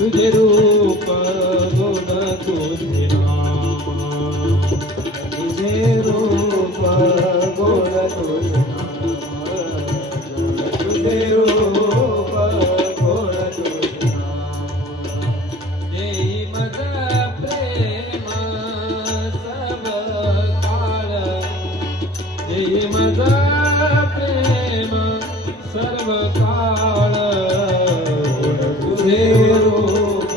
तुझे रूप गुण तुझे नाम, तुझे रूप गुण तुझे नाम, तुझे रूप गुण तुझे नाम. देई मज प्रेम सब काळ, देई मज प्रेम सर्व काळ, तुझे रूप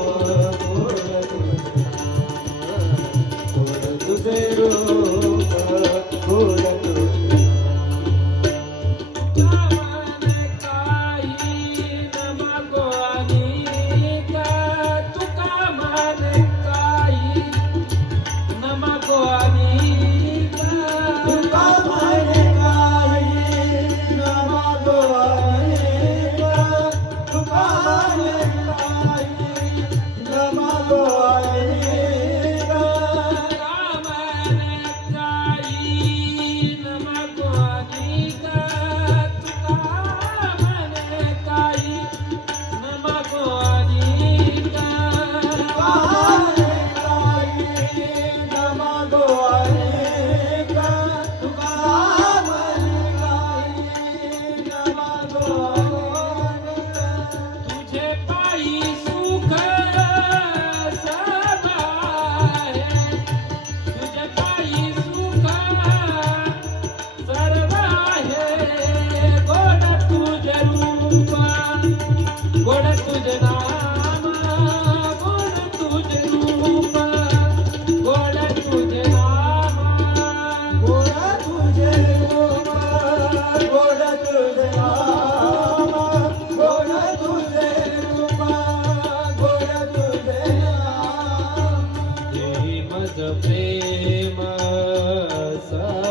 गुण तुझे रूप गुण तुझे प्रेम सब काळ, देई मज प्रेम सब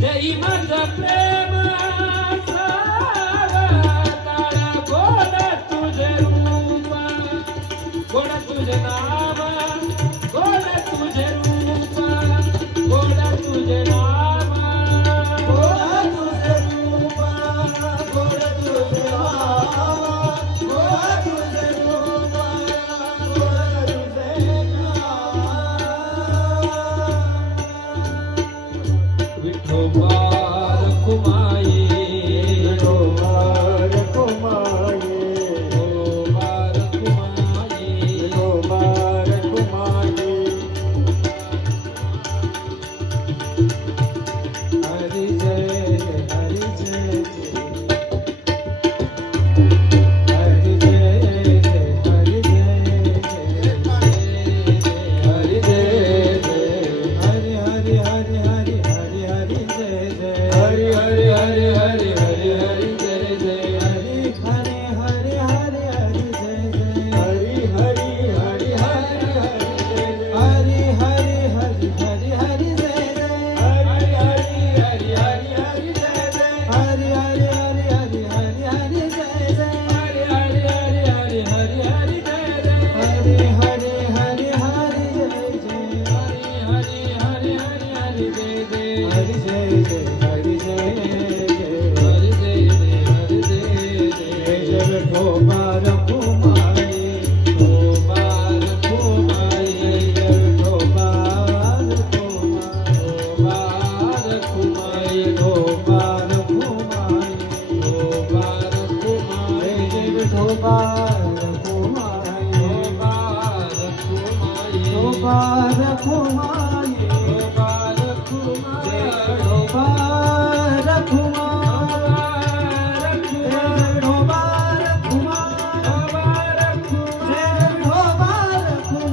देई मज प्रेम सावकाळ, गोड तुझे रूप गोड तुझे नाम, गोड तुझे रूप गोड तुझे नाम, गोड तुझे रूप गोड तुझे नाम, गोड तुझे रूप गोड तुझे नाम. विठोबार कुमाई, विठोबार कुमाई, विठोबार कुमाई, विठोबार कुमाई. हरी जय हरी जय हरी जय हरी जय हरी जय हरी हरी हरी हरी हरी हरी जय जय हरी हरी हरी हरी हरी हरी जय जय हरी हरी हरी हरी हरी जय जय हरी हरी हरी हरी हरी जय जय हरी हरी हरी हरी हरी जय जय हरी हरी हरी हरी हरी जय जय हरी हरी हरी हरी हरी हरी जय जय हरी हरी हरी हरी हरी हरी जय जय हरी हरी हरी हरी जय जय हरी हरी हरी हरी हरी जय जय हरी जय जय हरी जय जय हरी जय जय हरी जय जय जय विठोबार कुमाई, विठोबार कुमाई, विठोबार कुमाई, विठोबार कुमाई, विठोबार कुमाई, विठोबार कुमाई, विठोबार कुमाई, विठोबार कुमाई, विठोबार कुमाई, विठोबार कुमाई, विठोबार कुमाई.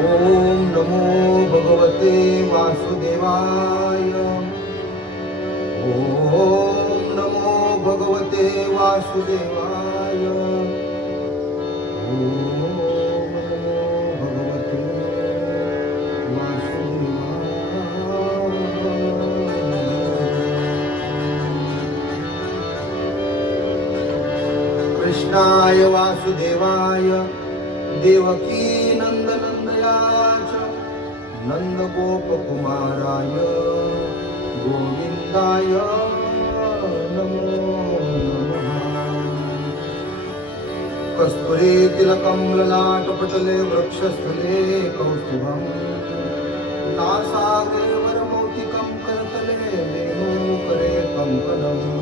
ओम नमो भगवते वासुदेवाय. ओम नमो भगवते वासुदेवाय. ओम नमो भगवते वासुदेवाय. कृष्णाय वासुदेवाय देवकी नंदनंदयाच नंदगोपकुमाराय गोविंदाय नमो नमः. कस्तुरी तिलकं ललाटपटले वृक्षस्थले कौस्तुभं नासाग्रे वरमौक्तिकं करतले वेणुकरे कङ्कणम्.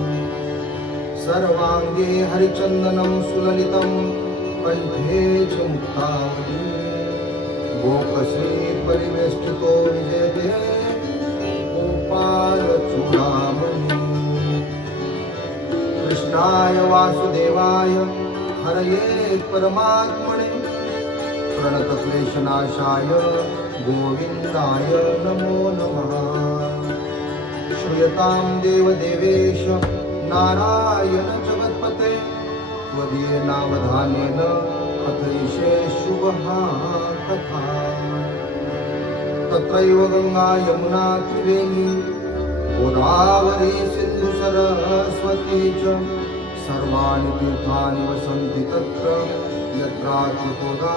सर्वांगे हरिचन्दनं सुललितं कंठे च मुक्तावली. गोकशी परिवेष्टितो विजयते गोपालचूडामणि. कृष्णाय वासुदेवाय हरये परमात्मने प्रणतक्लेशनाशाय गोविन्दाय नमो नमः. श्रूयतां देवदेवेश नारायण जगत्पते त्वदीयेनावधानेन कथयिष्ये शुभहा कथा. तत्रैव गंगा यमुना त्रिवेणी गोदावरी सिन्धु सरस्वती च सर्वाणि तीर्थानि वसन्ति तत्र यत्राच्युतोदारकथा.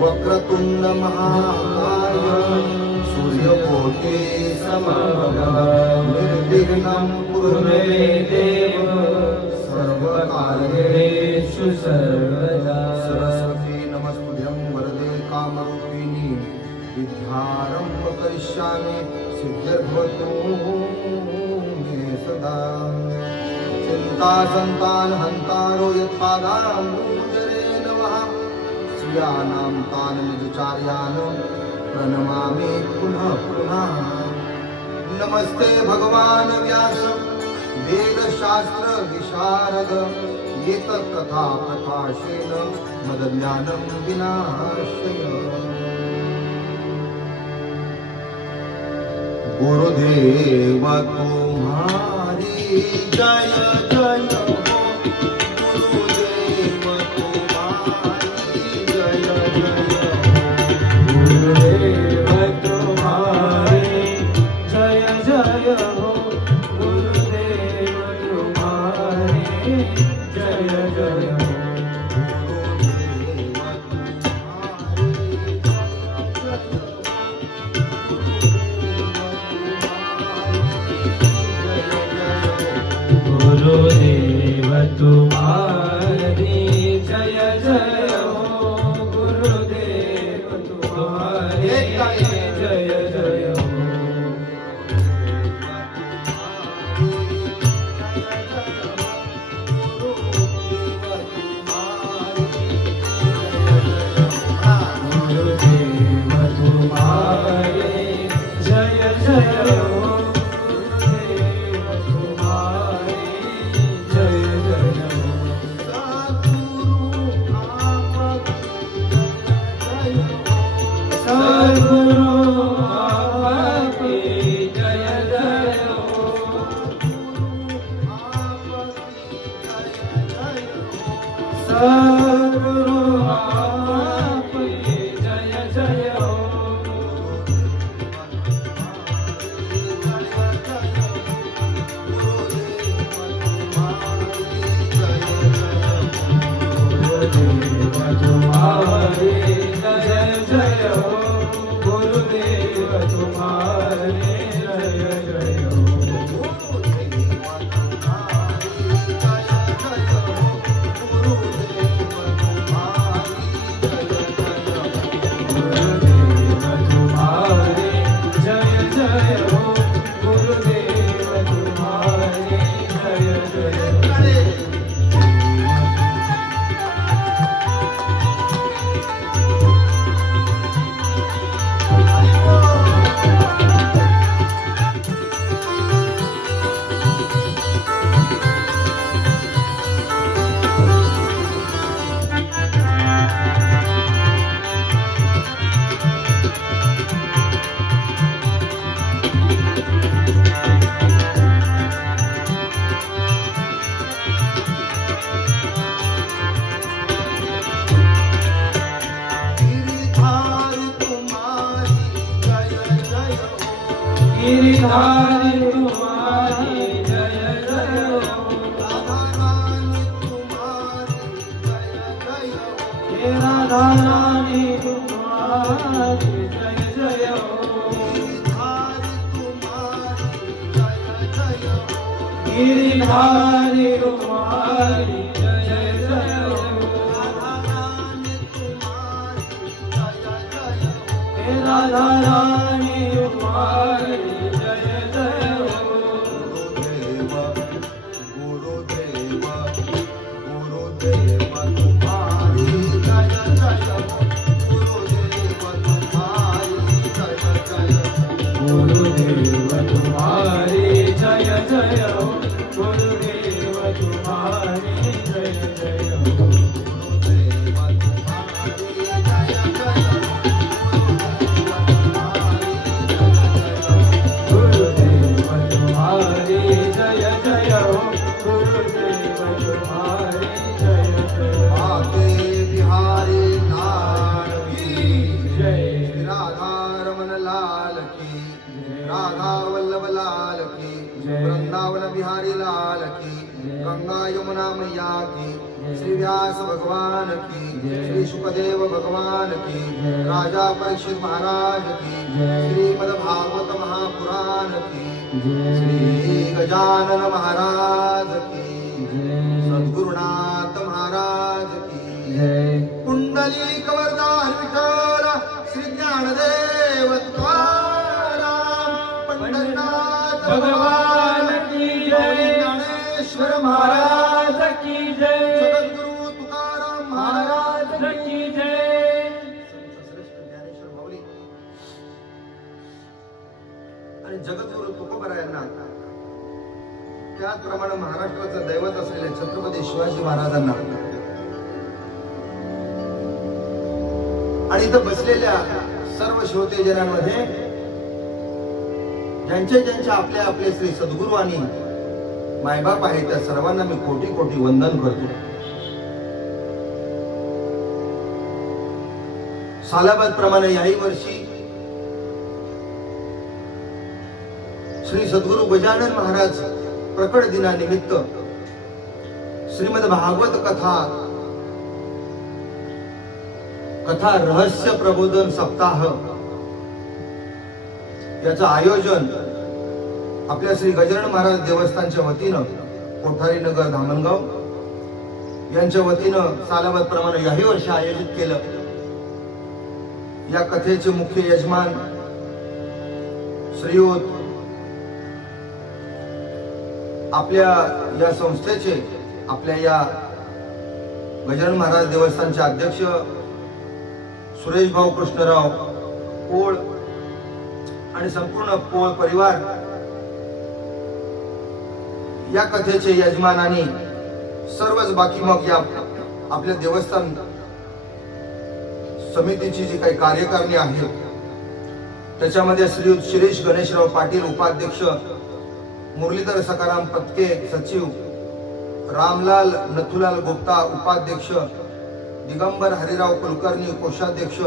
वक्रतुण्ड महाकाय सूर्यकोटि समप्रभ निर्विघ्नं कुरु मे देव सर्वकार्येषु सर्वदा. सरस्वती नमस्तुभ्यं वरदे कामरूपिणी विद्यारम्भ करिष्यामि सिद्धिर्भवतु मे सदा. चिन्ता संतान हन्तारो यत्पादाम्बुजरे नमः. श्रियाणां तान् निजचार्यान् प्रणमामि पुनः पुनः. नमस्ते भगवान् व्यास वेदशास्त्र विशारद. एतत्कथा प्रकाशेन मदज्ञानं विनाशय. गुरुदेव तुम्हारी जय जय हो. गुरुदेव तुम्हारी जय जय हो. गुरुदेव तुम्हारे जय जय हो. गुरुदेव तुम्हारे जय जय हो. गुरुदेव तुम्हारे जय जय हो. गुरुदेव तुम्हारे जय जय हो. गुरुदेव तुम्हारे जय जय हो. गुरुदेव तुम्हारे जय जय हो. सद्गुरु आपकी जय जय हो. सद्गुरु आपकी जय जय हो. गुरुदेव तुम्हारे जय जय हो. गुरुदेव तुम्हारे जय जय हो. गिरिधारी तुम्हारी जय जय हो राधा रानी तुम्हारी जय जय हो हे राधा रानी तुम्हारी जय जय हो गिरिधारी तुम्हारी जय जय हो राधा रानी तुम्हारी जय जय हो गुरुदेव गुरुदेव गुरुदेव तुम्हारी जय जय हो गुरुदेव तुम्हारी जय जय हो गुरुदेव तुम्हारी जय जय हो गुरुदेव तुम्हारी जय जय हो गुरुदेव तुम्हारी जय जय हो गुरुदेव तुम्हारी जय जय हो आते बिहारी लाल की जय राधा रमन लाल की राधा वल्लभ लाल की जय। वृंदावन बिहारी लाल की जय। गंगा यमुना मैया की श्री व्यास भगवान की जय। श्री सुखदेव भगवान की जय। राजा परीक्षित महाराज की जय। श्रीमद भागवत महापुराण की जय श्री गजानन महाराज की जय सद्गुरुनाथ महाराज की जय कुंडली कवरदार विठ्ठल श्री ज्ञानदेव तुकाराम पंढरनाथ भगवान की जय ज्ञानेश्वर महाराज की जय सद्गुरु तुकाराम महाराज महाराज की जय श्रेष्ठ ज्ञानेश्वर माऊली आणि जगद्गुरु तुकोबरा यांना त्याचप्रमाणे महाराष्ट्राचं दैवत असलेल्या छत्रपती शिवाजी महाराजांना आणि इथं बसलेल्या सर्व श्रोतेजनांमध्ये ज्यांचे ज्यांचे आपले आपले श्री सद्गुरू आणि मायबाप आहेत त्या सर्वांना मी कोटी कोटी वंदन करतो. सालाबाद प्रमाणे याही वर्षी श्री सद्गुरू गजानन महाराज प्रकट दिनानिमित्त श्रीमद भागवत कथा रहस्य प्रबोधन सप्ताह याचं आयोजन आपल्या श्री गजानन महाराज देवस्थानच्या वतीनं कोठारी नगर धामणगाव यांच्या वतीनं सालाबाद प्रमाणे याही वर्षी आयोजित केलं. या कथेचे मुख्य यजमान श्रीयुत आपल्या या संस्थेचे आपल्या या गजानन महाराज देवस्थानचे अध्यक्ष सुरेश भाऊ कृष्णराव पोळ आणि संपूर्ण पोळ परिवार या कथेचे यजमान आणि सर्वच बाकी मग या आपल्या देवस्थान समितीची जी काही कार्यकारिणी आहे त्याच्यामध्ये श्रीयुत शिरीष गणेशराव पाटील उपाध्यक्ष, मुरलीधर सकाराम पत्के सचिव, रामलाल नथुलाल गुप्ता उपाध्यक्ष, दिगंबर हरिराव कुलकर्णी कोषाध्यक्ष,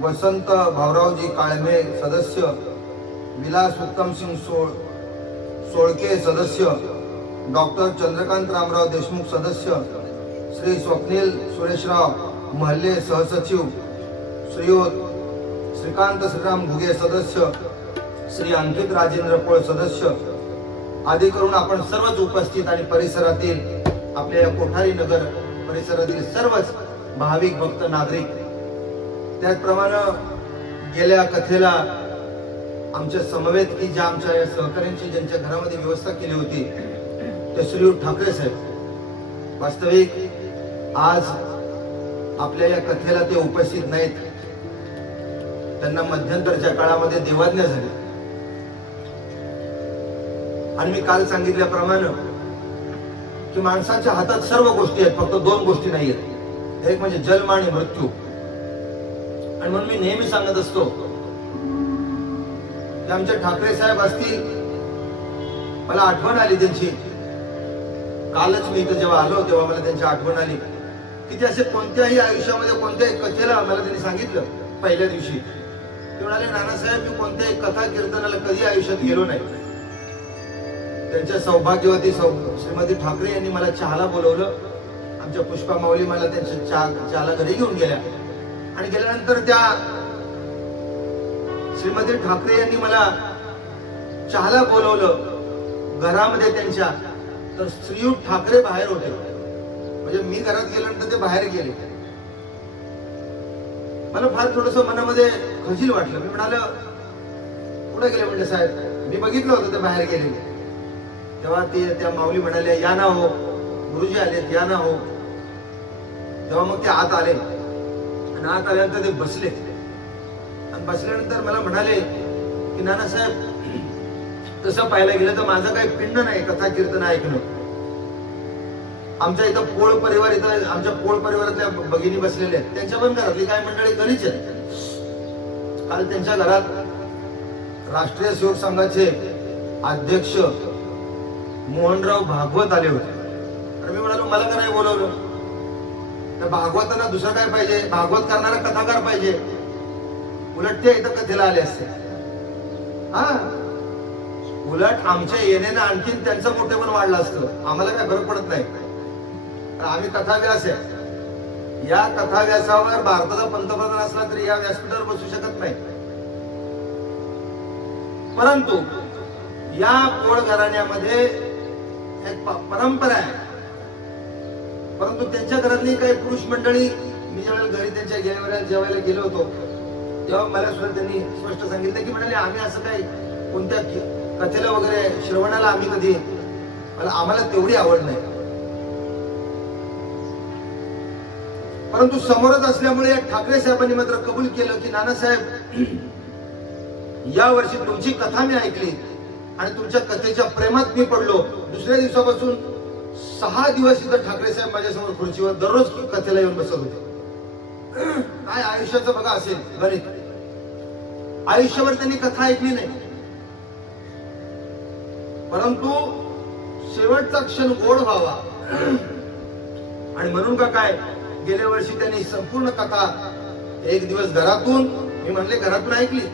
वसंत भाऊरावजी काळमे सदस्य, विलास उत्तमसिंग सोळके सदस्य, डॉक्टर चंद्रकांत रामराव देशमुख सदस्य, श्री स्वप्नील सुरेशराव महल्ले सहसचिव, श्रीयुत श्रीकांत श्रीराम घुगे सदस्य, श्री अंकित राजेंद्र पोळ सदस्य आदी करून आपण सर्वच उपस्थित आणि परिसरातील आपल्या या कोठारी नगर परिसरातील सर्वच भाविक भक्त नागरिक, त्याचप्रमाणे गेल्या कथेला आमच्या समवेत की ज्या आमच्या या सहकाऱ्यांची ज्यांच्या घरामध्ये व्यवस्था केली होती ते श्रीयुत ठाकरे साहेब, वास्तविक आज आपल्या या कथेला ते उपस्थित नाहीत. त्यांना मध्यंतरच्या काळामध्ये देवाज्ञा झाली आणि मी काल सांगितल्याप्रमाणे की माणसाच्या हातात सर्व गोष्टी आहेत, फक्त दोन गोष्टी नाही आहेत, एक म्हणजे जन्म आणि मृत्यू. आणि म्हणून मी नेहमी सांगत असतो की आमचे ठाकरे साहेब असतील, मला आठवण आली त्यांची. कालच मी इथं जेव्हा आलो तेव्हा मला त्यांची आठवण आली की ते असे कोणत्याही आयुष्यामध्ये कोणत्याही कथेला मला त्यांनी सांगितलं पहिल्या दिवशी ते म्हणाले, नानासाहेब मी कोणत्याही कथा कीर्तनाला कधी आयुष्यात गेलो नाही. त्यांच्या सौभाग्यवती श्रीमती ठाकरे यांनी मला चहाला बोलवलं. आमच्या पुष्पा माऊली मला त्यांच्या चहाला घरी घेऊन गेल्या आणि गेल्यानंतर त्या श्रीमती ठाकरे यांनी मला चहाला बोलवलं. घरामध्ये त्यांच्या तर श्रीयुत ठाकरे बाहेर होते. म्हणजे मी घरात गेल्यानंतर ते बाहेर गेले. मला फार थोडस मनामध्ये खजील वाटलं. मी म्हणाल कुठे गेले म्हणजे साहेब, मी बघितलं होतं ते बाहेर गेले. तेव्हा ते त्या माऊली म्हणाले, या ना हो, गुरुजी आलेत, या ना हो. तेव्हा मग ते आत आले आणि आत आल्यानंतर ते बसले आणि बसल्यानंतर मला म्हणाले की नानासाहेब, तसं पाहायला गेलं तर माझं काही पिंड नाही कथा कीर्तन ऐकणं. आमच्या इथं पोळ परिवार, इथं आमच्या पोळ परिवारातल्या भगिनी बसलेल्या आहेत, त्यांच्या पण घरातली काही मंडळी घरीच आहेत. काल त्यांच्या घरात राष्ट्रीय सेवक संघाचे अध्यक्ष मोहनराव भागवत आले होते. तर मी म्हणालो, मला का नाही बोलवलं? त्या भागवतांना दुसरं काय पाहिजे? भागवत करणारा कथाकार पाहिजे. उलट ते इथं कथेला आले असते. हा, उलट आमच्या येण्यानं आणखीन त्यांचं मोठेपण वाढलं असतं. आम्हाला काय फरक पडत नाही, आम्ही कथाव्यास आहे. या कथाव्यासावर भारताचा पंतप्रधान असला तरी या व्यासपीठावर बसू शकत नाही. परंतु या पोळ घराण्यामध्ये एक परंपरा आहे. परंतु त्यांच्या घरातली काही पुरुष मंडळी, मी ज्यावेळेला घरी त्यांच्या जेवायला गेलो होतो तेव्हा मला सुद्धा त्यांनी स्पष्ट सांगितलं की म्हणाले, आम्ही असं काही कोणत्या कथेला वगैरे श्रवणाला आम्ही कधी, आम्हाला तेवढी आवड नाही. परंतु समोरच असल्यामुळे ठाकरे साहेबांनी मात्र कबूल केलं की नानासाहेब, या वर्षी तुमची कथा मी ऐकली आणि तुमच्या कथेच्या प्रेमात मी पडलो. दुसऱ्या दिवसापासून 6 दिवस इथं ठाकरे साहेब माझ्यासमोर खुर्चीवर दररोज कथेला येऊन बसत होते. काय आयुष्याचं बघा असेल गणित. आयुष्यभर त्यांनी कथा ऐकली नाही, परंतु शेवटचा क्षण गोड व्हावा आणि म्हणून का काय, गेल्या वर्षी त्यांनी संपूर्ण कथा एक दिवस घरातून, मी म्हणले घरातून ऐकली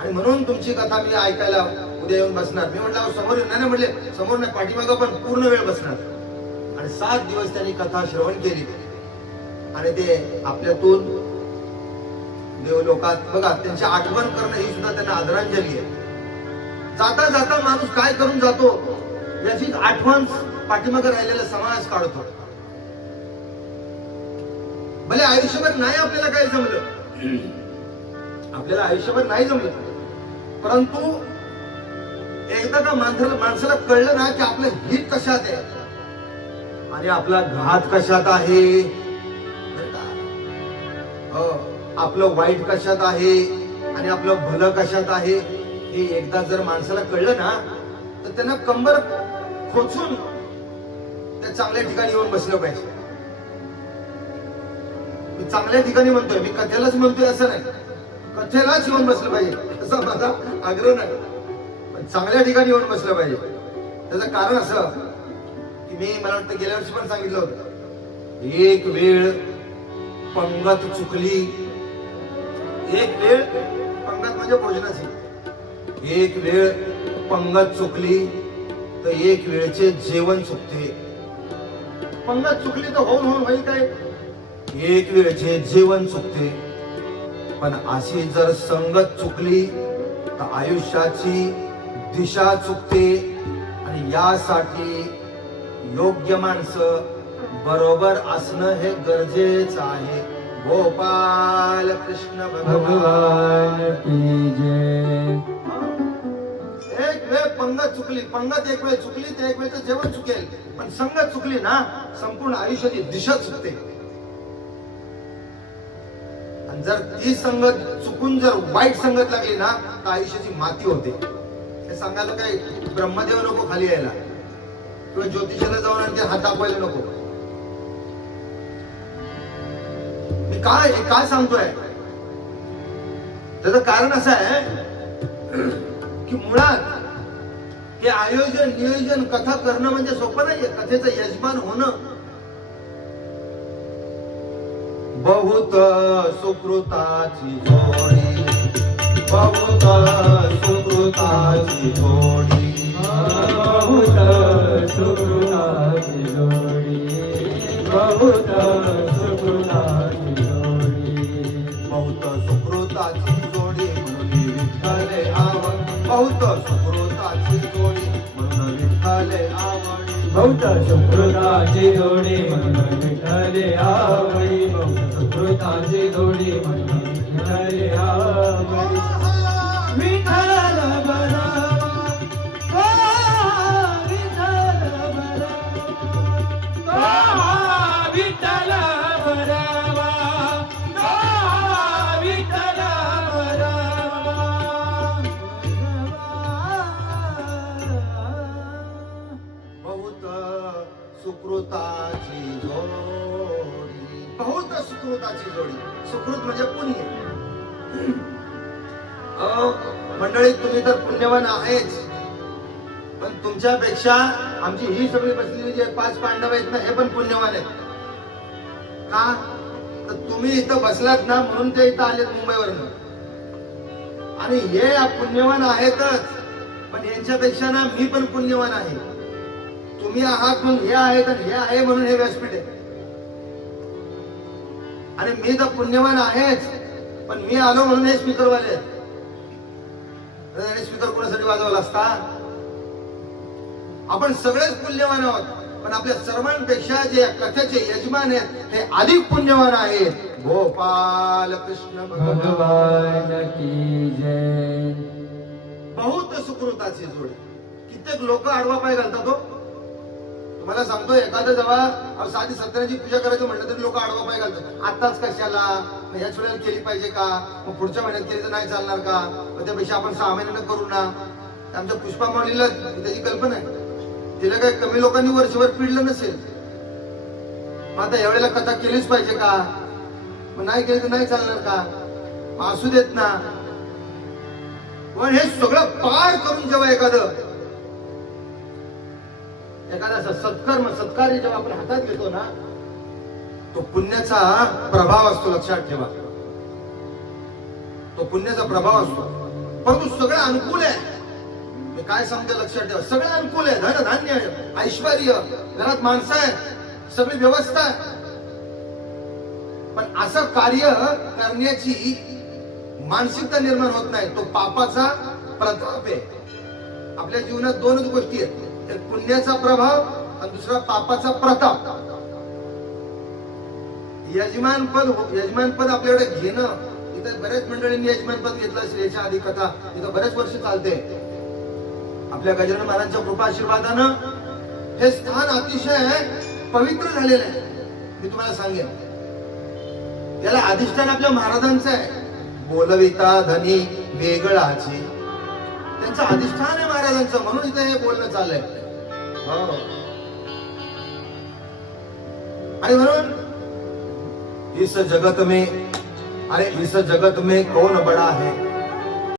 आणि म्हणून तुमची कथा मी ऐकायला उद्या येऊन बसणार. मी म्हटलं समोर नाही म्हणले, समोर नाही पाठीमागं पण पूर्ण वेळ बसणार. आणि 7 दिवस त्यांनी कथा श्रवण केली आणि ते आपल्यातून देवलोकात, बघा त्यांची आठवण करणं ही सुद्धा त्यांना आदरांजली आहे. जाता जाता माणूस काय करून जातो याची आठवण पाठीमागे राहिलेला समाज काढतो. भले आयुष्यभर नाही आपल्याला काय जमलं, आपल्याला आयुष्यभर नाही जमलं, परंतु एकदा का माणसाला कळलं ना की आपलं हित कशात आहे आणि आपला घात कशात आहे, आपलं वाईट कशात आहे आणि आपलं भलं कशात आहे, हे एकदा जर माणसाला कळलं ना तर त्यांना कंबर खोचून त्या चांगल्या ठिकाणी येऊन बसलं पाहिजे. मी चांगल्या ठिकाणी म्हणतोय, मी कथेलाच म्हणतोय असं नाही, कथेलाच येऊन बसलं पाहिजे असा माझा आग्रह नाही, पण चांगल्या ठिकाणी येऊन बसलं पाहिजे. त्याचं कारण असं की मी, मला वाटतं गेल्या वर्षी पण सांगितलं होतं, एक वेळ पंगत चुकली. एक वेळ पंगत म्हणजे भोजनाची. एक वेळ पंगत चुकली तर एक वेळचे जेवण चुकते. पंगत चुकली तर होऊन होईल काय, एक वेळचे जेवण चुकते. पण अशी जर संगत चुकली तर आयुष्याची दिशा चुकते. आणि यासाठी योग्य माणसं बरोबर असणं हे गरजेचं आहे. गोपाल कृष्ण भगवान की जय. एक वेळ पंगत चुकली, पंगत एक वेळ चुकली तर एक वेळचं जेवण चुकेल, पण संगत चुकली ना संपूर्ण आयुष्याची दिशा चुकते. आणि जर ती संगत चुकून जर वाईट संगत लागली ना तर आयुष्याची माती होते. हे सांगायला काही ब्रह्मदेव नको खाली यायला किंवा ज्योतिषाला जाऊन आणखी हात दाखवायला नको. मी काय सांगतोय त्याचं कारण असं आहे की मुळात हे आयोजन नियोजन कथा करणं म्हणजे सोपं नाहीये. कथेचं यजमान होणं बहुत सुकृताची जोडी. बहुत सुकृताची जोडी बहुत सुकृताची जोडी बहुत सुकृताची जोडी बहुत सुकृताची जोडी म्हणून विठ्ठले आवड बहुत सुकृताची जोडी म्हणून विठ्ठले आवड बहुत सुकृताची जोडी म्हणून विठ्ठले आवडी बहुत सुकृताची जोडी म्हणून विठ्ठले आवडी विठ्ठल बरावा विठ्ठल बरावा विठ्ठल बरावा विठ्ठल बहुत सुकृताची जोडी बहुत सुकृताची जोडी सुकृत म्हणजे पुण्य मंडळी तुम्ही तर पुण्यवान आहेच पण तुमच्यापेक्षा आमची ही सगळी बसलेली जे 5 पांडव आहेत ना हे पण पुण्यवान आहेत का तर तुम्ही इथं बसलात ना म्हणून ते इथं आलेत मुंबईवरनं आणि हे पुण्यवान आहेतच पण यांच्यापेक्षा ना मी पण पुण्यवान आहे तुम्ही आहात म्हणून हे आहेत आणि हे आहे म्हणून हे व्यासपीठ आहे आणि मी तर पुण्यवान आहेच पण मी आलो म्हणून हे स्पीकरवाले आहेत स्पीकर कोणासाठी वाजवला असता आपण सगळेच पुण्यवान आहोत पण आपल्या सर्वांपेक्षा जे कथेचे यजमान आहेत हे अधिक पुण्यवान आहेत गोपाल कृष्ण भगवान की जय बहुत सुकृताची जोडी कित्येक लोक आडवा पाय घालतात हो तुम्हाला सांगतो एखादं जेव्हा साधी सत्याची पूजा करायचं म्हटलं तरी लोक आडवा पाय घालतात आताच कशाला याच वेळेला केली पाहिजे का मग पुढच्या महिन्यात केली तर नाही चालणार का मग त्यापेक्षा आपण 6 महिन्यानं करू ना आमच्या पुष्पा माऊलीला त्याची कल्पना आहे तिला काही कमी लोकांनी वर्षभर पिडलं नसेल मग आता यावेळेला कथा केलीच पाहिजे का मग नाही केली तर नाही चालणार का मग असू देत ना पण हे सगळं पार करून जेव्हा एखादा असं सत्कार्य जेव्हा आपण हातात घेतो ना तो पुण्याचा प्रभाव असतो लक्षात ठेवा तो पुण्याचा प्रभाव असतो परंतु सगळं अनुकूल आहे मी काय सांगतो लक्षात ठेवा सगळं अनुकूल आहे धन धान्य आहे ऐश्वर्य घरात माणसं आहे सगळी व्यवस्था आहे पण असं कार्य करण्याची मानसिकता निर्माण होत नाही तो पापाचा प्रताप आहे आपल्या जीवनात 2च गोष्टी आहेत एक पुण्याचा प्रभाव आणि दुसरा पापाचा प्रताप यजमानपद आपल्याकडे घेणं इथं बऱ्याच मंडळींनी यजमानपद घेतलं असेल याच्या आधी कथा इथं बरेच वर्ष चालते आपल्या गजानन महाराजांच्या कृपा आशीर्वादानं हे स्थान अतिशय पवित्र झालेलं आहे मी तुम्हाला सांगेन त्याला अधिष्ठान आपल्या महाराजांचं आहे बोलविता धनी वेगळाची त्यांचं अधिष्ठान आहे महाराजांचं म्हणून इथं हे बोलणं चाललंय आणि म्हणून इस जगत में कौन बड़ा है